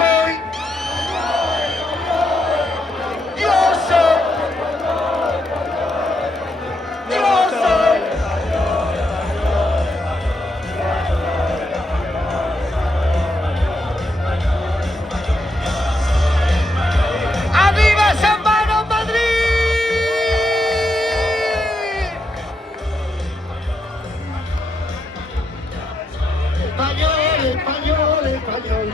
soy, yo soy, yo soy. ¡Arriba San Mano Madrid! Español, español, español.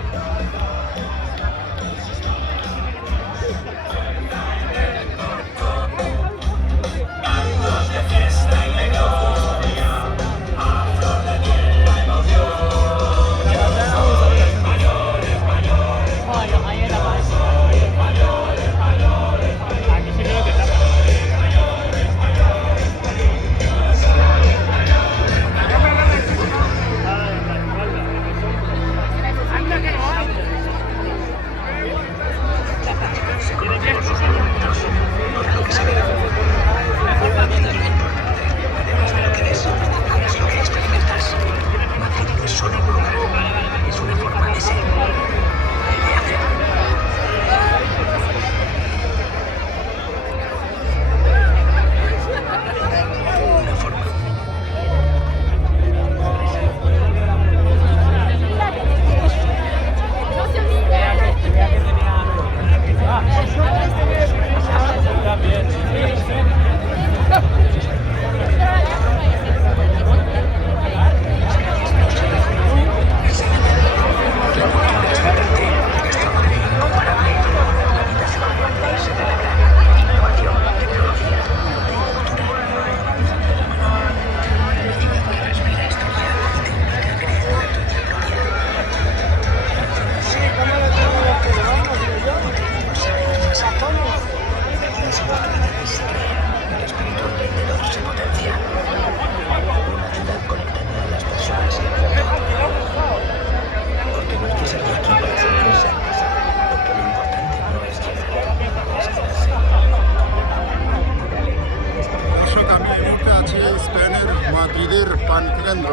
স্পেনের মাদ্রিদের প্রাণকেন্দ্র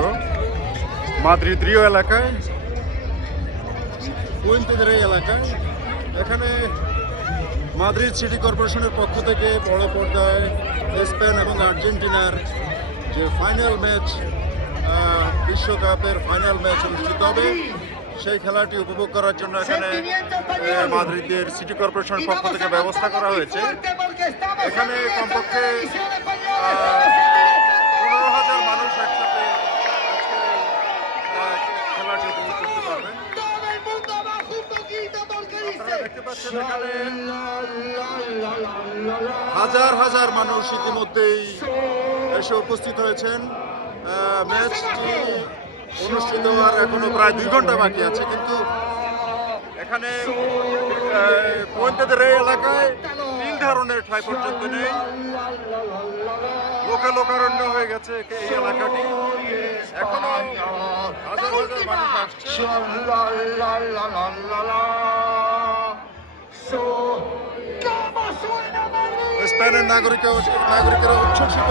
Madrid Rio এলাকায়, পুয়েন্তেদের এই এলাকায়। এখানে মাদ্রিদ সিটি কর্পোরেশনের পক্ষ থেকে বড় পর্দায় স্পেন এবং আর্জেন্টিনার যে ফাইনাল ম্যাচ, বিশ্বকাপের ফাইনাল ম্যাচ অনুষ্ঠিত হবে, সেই খেলাটি উপভোগ করার জন্য এখানে মাদ্রিদের সিটি কর্পোরেশনের পক্ষ থেকে ব্যবস্থা করা হয়েছে। এখানে কমপক্ষে 15,000 মানুষ একসাথে খেলাটি উপভোগ করতে পারবেন। আপনারা দেখতে পাচ্ছেন এখানে হাজার হাজার মানুষ ইতিমধ্যেই এসে উপস্থিত হয়েছেন। ম্যাচটি অনুষ্ঠিত হওয়ার এখনো প্রায় 2 ঘন্টা বাকি আছে, কিন্তু এখানে পুয়েন্তেদের এই এলাকায় 3 ধরনের ঠাই পর্যন্ত নেই। লোকে লোকারণ্য হয়ে গেছে এই এলাকাটি। এখনো হাজার হাজার মানুষ আসছে। স্পেনের নাগরিকেরা উচ্ছ্বসিত।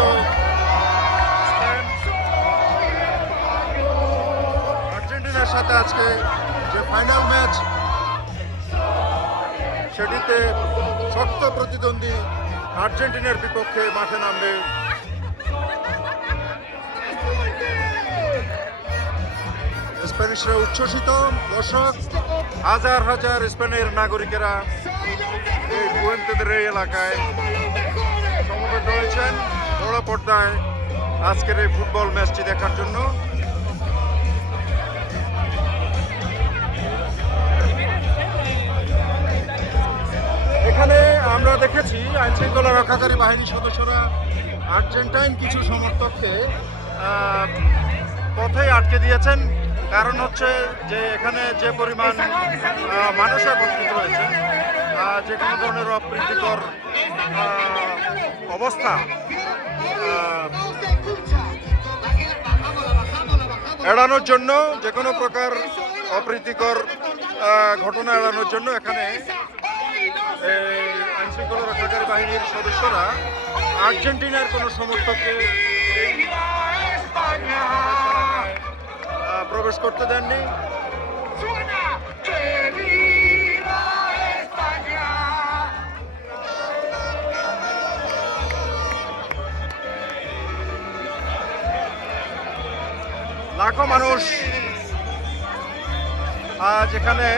আর্জেন্টিনার সাথে আজকে যে ফাইনাল ম্যাচ, সেটিতে শক্ত প্রতিদ্বন্দ্বী আর্জেন্টিনার বিপক্ষে মাঠে নামবে। স্প্যানিশরা উচ্ছ্বসিত। দর্শক, হাজার হাজার স্পেনের নাগরিকেরা এই পুয়েন্তেদের এই এলাকায় সমবেত হয়েছেন বড় পর্দায় আজকের এই ফুটবল ম্যাচটি দেখার জন্য। এখানে আমরা দেখেছি আইনশৃঙ্খলা রক্ষাকারী বাহিনীর সদস্যরা আর্জেন্টাইন কিছু সমর্থককে পথেই আটকে দিয়েছেন। কারণ হচ্ছে যে এখানে যে পরিমাণ মানুষ একত্রিত হয়েছে, যে কোনো ধরনের অপ্রীতিকর অবস্থা এড়ানোর জন্য, যে কোনো প্রকার অপ্রীতিকর ঘটনা এড়ানোর জন্য এখানে আইনশৃঙ্খলা রক্ষাকারী বাহিনীর সদস্যরা আর্জেন্টিনার কোনো সমর্থককে প্রবেশ করতে দেননি। লাখো মানুষ আজ এখানে